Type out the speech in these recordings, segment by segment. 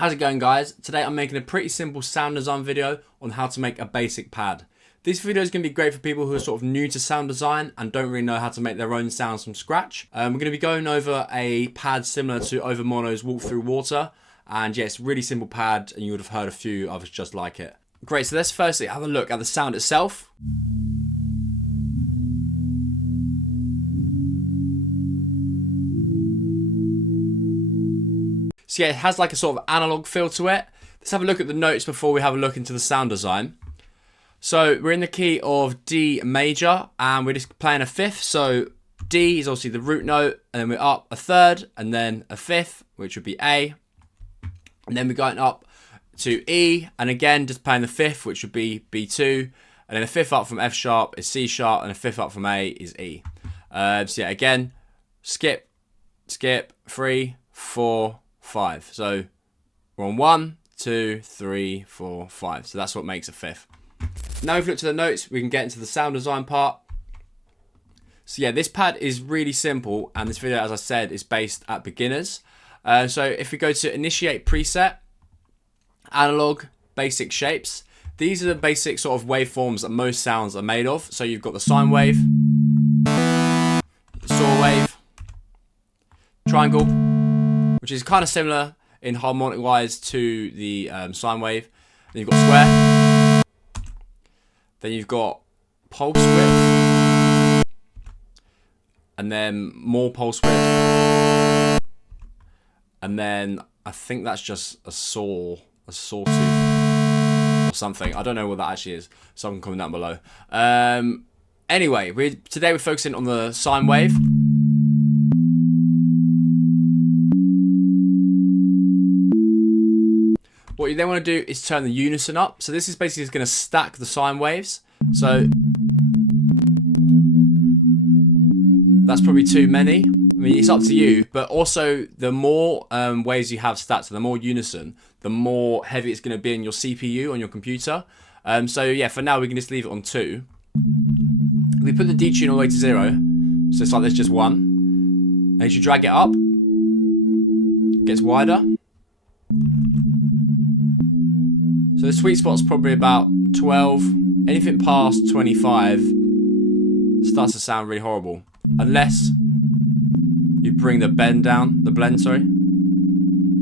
How's it going, guys? Today I'm making a pretty simple sound design video on how to make a basic pad. This video is going to be great for people who are sort of new to sound design and don't really know how to make their own sounds from scratch. We're going to be going over a pad similar to Over Mono's Walk Through Water. And yeah, it's a really simple pad and you would have heard a few others just like it. Great, so let's firstly have a look at the sound itself. So yeah, it has like a sort of analog feel to it. Let's have a look at the notes before we have a look into the sound design. So we're in the key of D major and we're just playing a fifth. So D is obviously the root note, and then we're up a third and then a fifth, which would be A. And then we're going up to E, and again just playing the fifth, which would be B2. And then a fifth up from F sharp is C sharp, and a fifth up from A is E. So yeah, again, skip, 3, 4, 5. So we're on 1, 2, 3, 4, 5. So that's what makes a fifth. Now we've looked at the notes, we can get into the sound design part. So yeah, this pad is really simple, and this video, as I said, is based at beginners. So if we go to initiate preset, analog, basic shapes, these are the basic sort of waveforms that most sounds are made of. So you've got the sine wave, saw wave, triangle, which is kind of similar in harmonic wise to the sine wave. Then you've got square. Then you've got pulse width. And then more pulse width. And then I think that's just a sawtooth or something. I don't know what that actually is. Someone comment down below. Anyway, today we're focusing on the sine wave. What you then want to do is turn the unison up. So this is basically just going to stack the sine waves. So that's probably too many. I mean, it's up to you, but also the more waves you have stacked, so the more unison, the more heavy it's going to be in your CPU on your computer. So yeah, for now we can just leave it on 2. We put the detune all the way to 0, so it's like there's just 1. And as you drag it up, it gets wider. So the sweet spot's probably about 12. Anything past 25 starts to sound really horrible. Unless you bring the blend down.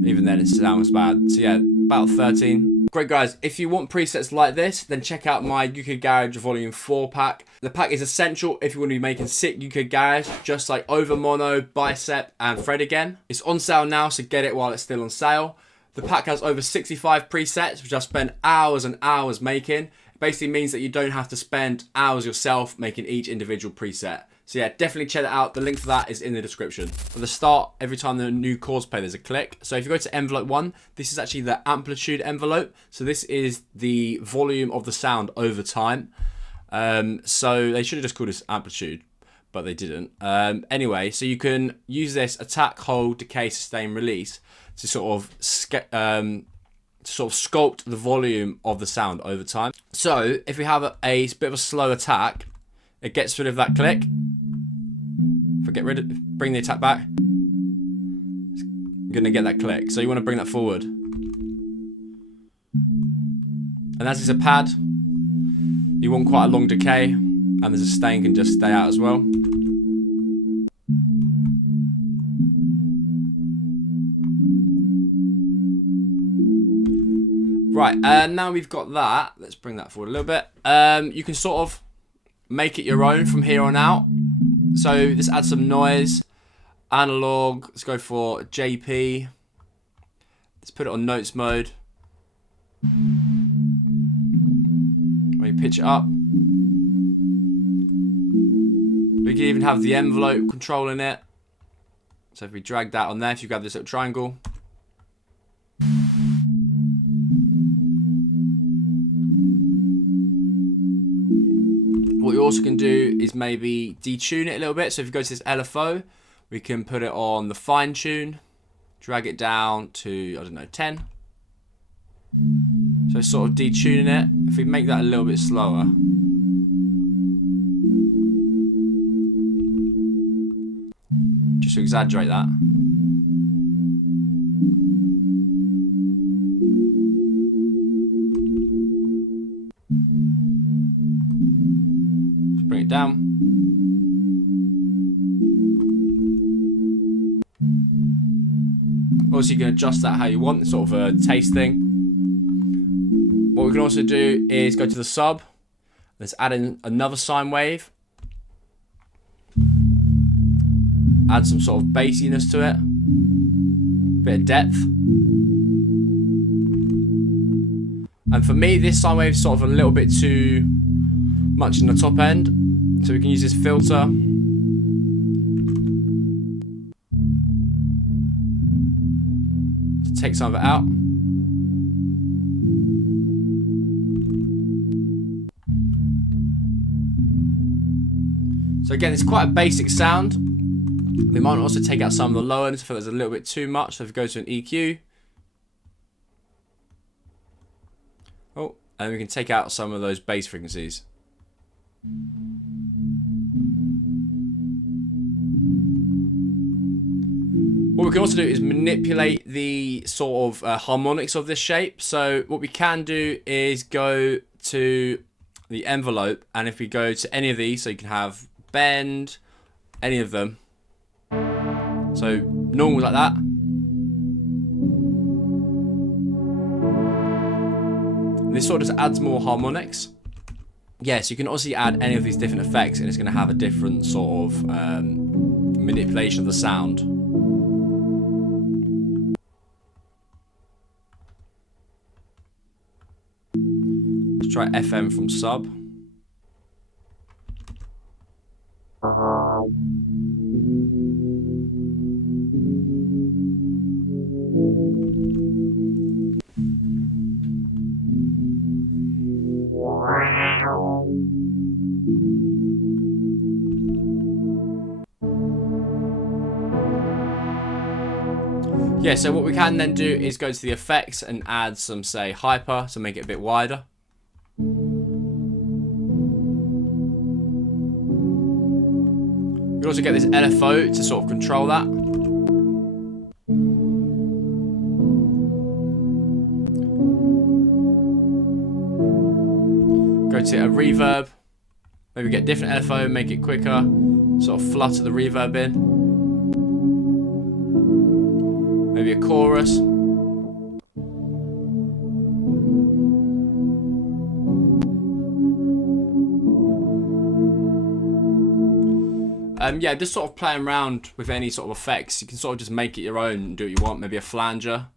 Even then it sounds bad. So yeah, about 13. Great, guys. If you want presets like this, then check out my UK Garage Volume 4 pack. The pack is essential if you want to be making sick UK Garage, just like Over Mono, Bicep, and Fred again. It's on sale now, so get it while it's still on sale. The pack has over 65 presets, which I've spent hours and hours making. It basically means that you don't have to spend hours yourself making each individual preset. So yeah, definitely check that out. The link for that is in the description. For the start, every time the new chords play, there's a click. So if you go to envelope 1, this is actually the amplitude envelope. So this is the volume of the sound over time. So they should have just called this amplitude, but they didn't. Anyway, so you can use this attack, hold, decay, sustain, release to sort of sculpt the volume of the sound over time. So if we have a bit of a slow attack, it gets rid of that click. If I bring the attack back, you're gonna get that click. So you want to bring that forward. And as it's a pad, you want quite a long decay, and the sustain can just stay out as well. Right, now we've got that, let's bring that forward a little bit. You can sort of make it your own from here on out. So let's add some noise, analog, let's go for JP. Let's put it on notes mode. When you pitch it up. We can even have the envelope controlling it. So if we drag that on there, if you grab this little triangle. What you also can do is maybe detune it a little bit. So if you go to this LFO, we can put it on the fine tune, drag it down to, I don't know, 10. So sort of detuning it. If we make that a little bit slower. Just to exaggerate that. it down. Also, you can adjust that how you want, it's sort of a taste thing. What we can also do is go to the sub. Let's add in another sine wave. Add some sort of bassiness to it. Bit of depth. And for me, this sine wave is sort of a little bit too much in the top end. So we can use this filter. To take some of it out. So again, it's quite a basic sound. We might also take out some of the low ends if it was a little bit too much. So if we go to an EQ. Oh, and we can take out some of those bass frequencies. What we can also do is manipulate the sort of harmonics of this shape. So what we can do is go to the envelope, and if we go to any of these, so you can have bend, any of them. So normal like that. And this sort of just adds more harmonics. Yes, you can also add any of these different effects, and it's going to have a different sort of manipulation of the sound. Let's try FM from sub. Yeah, so what we can then do is go to the effects and add some, say, hyper, so make it a bit wider. We also get this LFO to sort of control that. Go to a reverb. Maybe get different LFO, make it quicker. Sort of flutter the reverb in. Maybe a chorus. Yeah, just sort of playing around with any sort of effects. You can sort of just make it your own and do what you want. Maybe a flanger.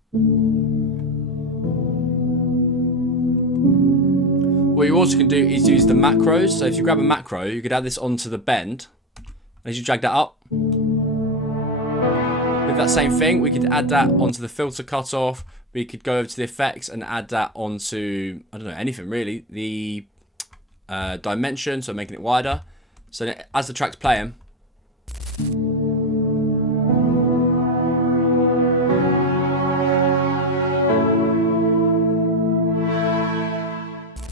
What you also can do is use the macros. So if you grab a macro, you could add this onto the bend. As you drag that up, with that same thing, we could add that onto the filter cutoff. We could go over to the effects and add that onto, I don't know, anything really. The dimension, so making it wider. So that as the track's playing,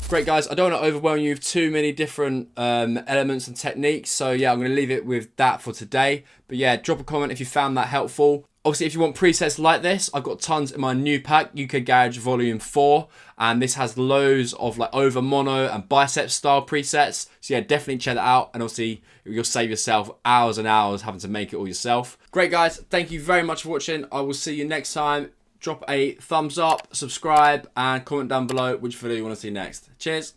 great guys, I don't want to overwhelm you with too many different elements and techniques, so yeah, I'm going to leave it with that for today. But yeah, drop a comment if you found that helpful. Obviously, if you want presets like this, I've got tons in my new pack, UK Garage Volume 4, and this has loads of like over mono and bicep style presets. So yeah, definitely check that out, and obviously you'll save yourself hours and hours having to make it all yourself. Great guys, thank you very much for watching. I will see you next time. Drop a thumbs up, subscribe, and comment down below which video you want to see next. Cheers.